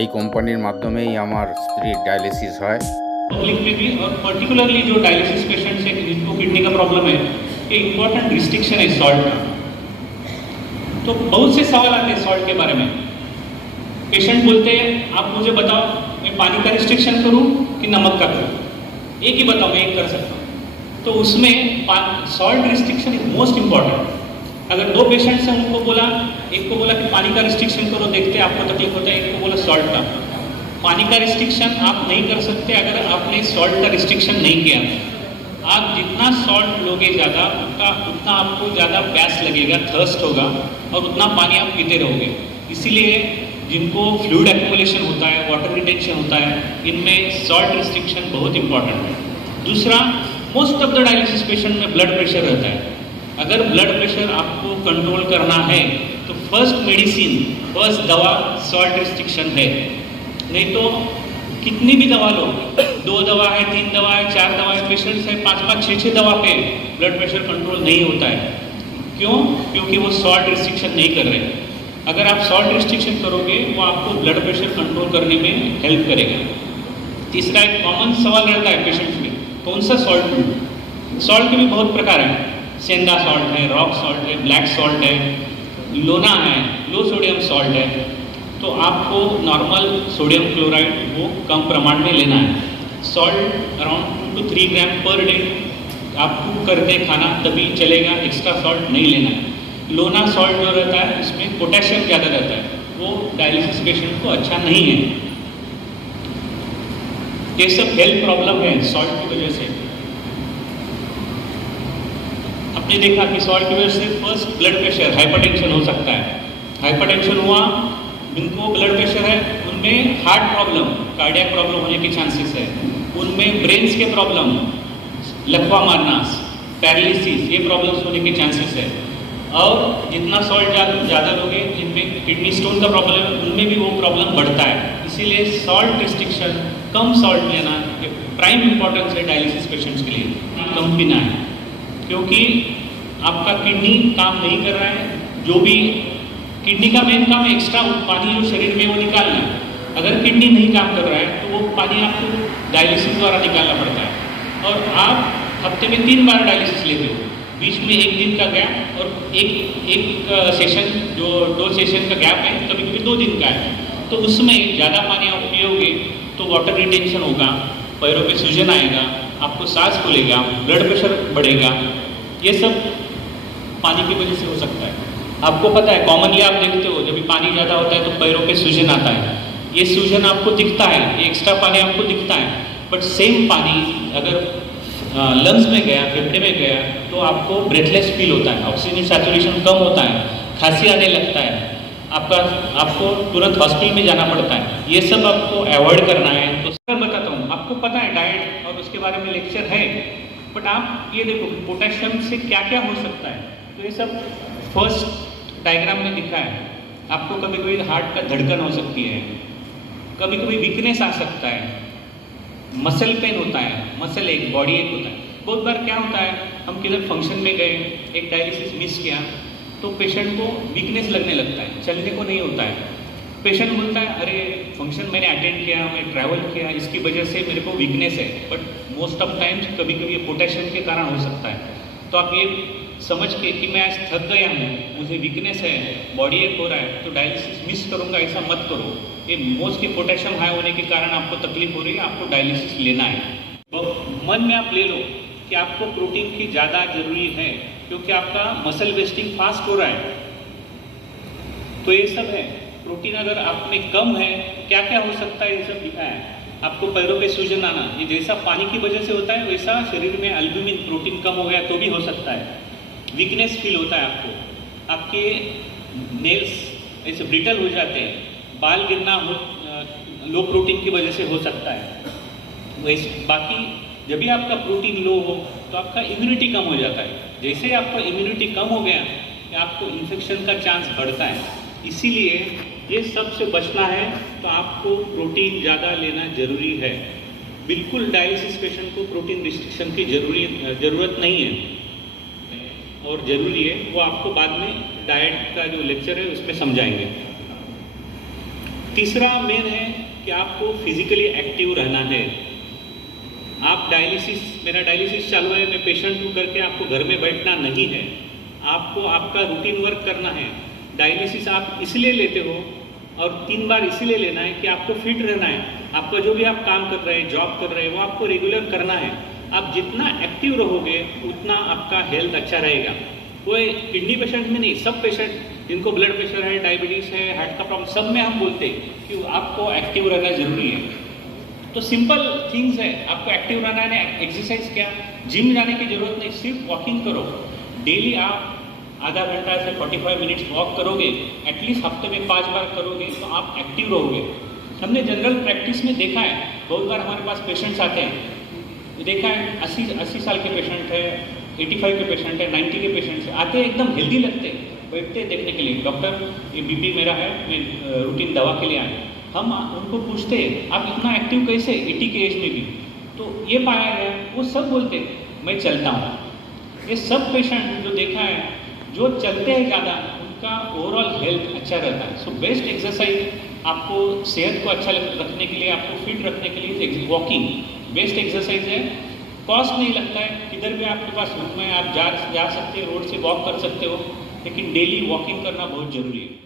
এই কোম্পানির মাধ্যমেই আমার স্ত্রীর ডায়ালিসিস হয়। पब्लिक में भी और पर्टिकुलरली जो डायलिसिस पेशेंट्स है जिनको किडनी का प्रॉब्लम है, ये इम्पोर्टेंट रिस्ट्रिक्शन है सॉल्ट का। तो बहुत से सवाल आते हैं सॉल्ट के बारे में। पेशेंट बोलते हैं आप मुझे बताओ मैं पानी का रिस्ट्रिक्शन करूं कि नमक का करूं, एक ही बताओ मैं एक कर सकता हूं। तो उसमें salt restriction is most important. अगर दो पेशेंट्स हैं उनको बोला, एक को बोला कि पानी का रिस्ट्रिक्शन करो, देखते आपको तकलीफ होता है, एक को बोला सॉल्ट का। पानी का रिस्ट्रिक्शन आप नहीं कर सकते अगर आपने सॉल्ट का रिस्ट्रिक्शन नहीं किया। आप जितना सॉल्ट लोगे ज़्यादा उतना आपको ज़्यादा प्यास लगेगा, थर्स्ट होगा और उतना पानी आप पीते रहोगे। इसीलिए जिनको फ्लूइड एक्यूमुलेशन होता है, वाटर रिटेंशन होता है, इनमें सॉल्ट रिस्ट्रिक्शन बहुत इंपॉर्टेंट है। दूसरा, most of the dialysis patient में ब्लड प्रेशर रहता है। अगर ब्लड प्रेशर आपको कंट्रोल करना है तो फर्स्ट मेडिसिन, फर्स्ट दवा सॉल्ट रिस्ट्रिक्शन है। नहीं तो कितनी भी दवा लो, 2 दवा है, 3 दवा है, 4 दवा है, पेशेंट्स है 5-5, 6-6 दवा पे ब्लड प्रेशर कंट्रोल नहीं होता है। क्यों? क्योंकि वो सॉल्ट रिस्ट्रिक्शन नहीं कर रहे। अगर आप सॉल्ट रिस्ट्रिक्शन करोगे वो आपको ब्लड प्रेशर कंट्रोल करने में हेल्प करेगा। तीसरा, एक कॉमन सवाल रहता है पेशेंट्स में, कौन सा सॉल्ट लूँ? सॉल्ट के भी बहुत प्रकार हैं। सेंधा सॉल्ट है, रॉक सॉल्ट है, ब्लैक सॉल्ट है, लोना है, लो सोडियम सॉल्ट है। तो आपको नॉर्मल सोडियम क्लोराइड वो कम प्रमाण में लेना है। Salt around 2 to 3 gram per day आप कुक करके खाना तभी चलेगा, एक्स्ट्रा सॉल्ट नहीं लेना है। लोना सॉल्ट जो रहता है उसमें पोटेशियम ज़्यादा रहता है, वो डायलिसिस पेशेंट को अच्छा नहीं है। ये सब हेल्थ प्रॉब्लम है सॉल्ट की वजह से। आपने देखा कि सॉल्ट की वजह से फर्स्ट ब्लड प्रेशर, हाइपरटेंशन हो सकता है। हाइपरटेंशन हुआ, जिनको ब्लड प्रेशर है उनमें हार्ट प्रॉब्लम, कार्डियक प्रॉब्लम होने के चांसेस है। उनमें ब्रेन्स के प्रॉब्लम, लकवा मारना, पैरालिसिस, ये प्रॉब्लम्स होने के चांसेस है। और जितना सॉल्ट ज़्यादा लोगे, जिनमें किडनी स्टोन का प्रॉब्लम है उनमें भी वो प्रॉब्लम बढ़ता है। इसीलिए सॉल्ट रिस्ट्रिक्शन, कम सॉल्ट लेना प्राइम इंपॉर्टेंस है डायलिसिस पेशेंट्स के लिए। कम पीना है क्योंकि आपका किडनी काम नहीं कर रहा है। जो भी किडनी का मेन काम है एक्स्ट्रा पानी जो शरीर में वो निकालना है। अगर किडनी नहीं काम कर रहा है तो वो पानी आपको डायलिसिस द्वारा निकालना पड़ता है। और आप हफ्ते में 3 बार डायलिसिस लेते हो, बीच में 1 दिन का गैप और एक सेशन, जो 2 सेशन का गैप है, कभी कभी 2 दिन का है। तो उसमें ज़्यादा पानी आप पियोगे तो वाटर रिटेंशन होगा, पैरों में सूजन आएगा, आपको सांस फूलेगा, ब्लड प्रेशर बढ़ेगा। ये सब पानी की वजह से हो सकता है। आपको पता है, कॉमनली आप देखते हो जब भी पानी ज़्यादा होता है तो पैरों पे सूजन आता है। ये सूजन आपको दिखता है, ये एक्स्ट्रा पानी आपको दिखता है। बट सेम पानी अगर लंग्स में गया, फेफड़े में गया तो आपको ब्रेथलेस फील होता है, ऑक्सीजन सैचुरेशन कम होता है, खांसी आने लगता है, आपको तुरंत हॉस्पिटल में जाना पड़ता है। ये सब आपको अवॉइड करना है। तो सर बताता हूँ, आपको पता है डाइट और उसके बारे में लेक्चर है, बट आप ये देखो पोटेशियम से क्या क्या हो सकता है। तो ये सब फर्स्ट डायग्राम में दिखा है। आपको कभी कभी हार्ट का धड़कन हो सकती है, कभी कभी वीकनेस आ सकता है, मसल पेन होता है, मसल एक, बॉडी एक होता है। बहुत बार क्या होता है, हम किधर फंक्शन में गए, एक डायलिसिस मिस किया तो पेशेंट को वीकनेस लगने लगता है, चलने को नहीं होता है। पेशेंट बोलता है अरे फंक्शन मैंने अटेंड किया, मैं ट्रैवल किया, इसकी वजह से मेरे को वीकनेस है। बट मोस्ट ऑफ टाइम्स कभी कभी ये पोटेशियम के कारण हो सकता है। तो आप ये समझ के कि मैं आज थक गया हूँ, मुझे वीकनेस है, बॉडी एक हो रहा है, तो डायलिसिस मिस करूँगा, ऐसा मत करो। ये मोस्टली पोटेशियम हाई होने के कारण आपको तकलीफ हो रही है, आपको डायलिसिस लेना है। तो मन में आप ले लो कि आपको प्रोटीन की ज़्यादा जरूरी है क्योंकि आपका मसल वेस्टिंग फास्ट हो रहा है। तो ये सब है। प्रोटीन अगर आप में कम है, क्या क्या हो सकता है, ये सब लिखा है। आपको पैरों पे सूजन आना, ये जैसा पानी की वजह से होता है वैसा शरीर में एल्ब्यूमिन प्रोटीन कम हो गया तो भी हो सकता है। वीकनेस फील होता है आपको, आपके नेल्स ऐसे ब्रिटल हो जाते हैं, बाल गिरना लो प्रोटीन की वजह से हो सकता है। वैसे बाकी जब भी आपका प्रोटीन लो हो तो आपका इम्यूनिटी कम हो जाता है। जैसे आपका इम्यूनिटी कम हो गया आपको इन्फेक्शन का चांस बढ़ता है। इसीलिए ये सब से बचना है तो आपको प्रोटीन ज़्यादा लेना जरूरी है। बिल्कुल डायलिसिस पेशेंट को प्रोटीन रिस्ट्रिक्शन की ज़रूरत नहीं है और ज़रूरी है, वो आपको बाद में डाइट का जो लेक्चर है उसमें समझाएंगे। तीसरा मेन है कि आपको फिजिकली एक्टिव रहना है। आप मेरा डायलिसिस चालू है, मैं पेशेंट हूँ करके आपको घर में बैठना नहीं है, आपको आपका रूटीन वर्क करना है। डायलिसिस आप इसलिए लेते हो और 3 बार इसीलिए लेना है कि आपको फिट रहना है। आपका जो भी आप काम कर रहे हैं, जॉब कर रहे हैं, वो आपको रेगुलर करना है। आप जितना एक्टिव रहोगे उतना आपका हेल्थ अच्छा रहेगा। कोई किडनी पेशेंट में नहीं, सब पेशेंट जिनको ब्लड प्रेशर है, डायबिटीज़ है, हार्ट का प्रॉब्लम, सब में हम बोलते हैं कि आपको एक्टिव रहना जरूरी है। तो सिंपल थिंग्स है, आपको एक्टिव रहना है। एक्सरसाइज क्या, जिम जाने की जरूरत नहीं, सिर्फ वॉकिंग करो। डेली आप आधा घंटा से 45 मिनट्स वॉक करोगे, एटलीस्ट हफ्ते में 5 बार करोगे तो आप एक्टिव रहोगे। हमने जनरल प्रैक्टिस में देखा है, बहुत बार हमारे पास पेशेंट्स आते हैं, देखा है 80 साल के पेशेंट है, 85 के पेशेंट है, 90 के पेशेंट्स आते हैं, एकदम हेल्दी लगते हैं, बैठते हैं देखने के लिए, डॉक्टर ये बीपी मेरा है, मैं रूटीन दवा के लिए आया। हम उनको पूछते हैं आप इतना एक्टिव कैसे 80 के एज में भी, तो ये पाया गया, वो सब बोलते मैं चलता हूँ। ये सब पेशेंट जो देखा है, जो चलते हैं ज़्यादा, उनका ओवरऑल हेल्थ अच्छा रहता है। सो बेस्ट एक्सरसाइज आपको सेहत को अच्छा रखने के लिए, आपको फिट रखने के लिए वॉकिंग बेस्ट एक्सरसाइज है। कॉस्ट नहीं लगता है, किधर भी आपके पास रूम है, आप जा सकते हैं, रोड से वॉक कर सकते हो, लेकिन डेली वॉकिंग करना बहुत ज़रूरी है।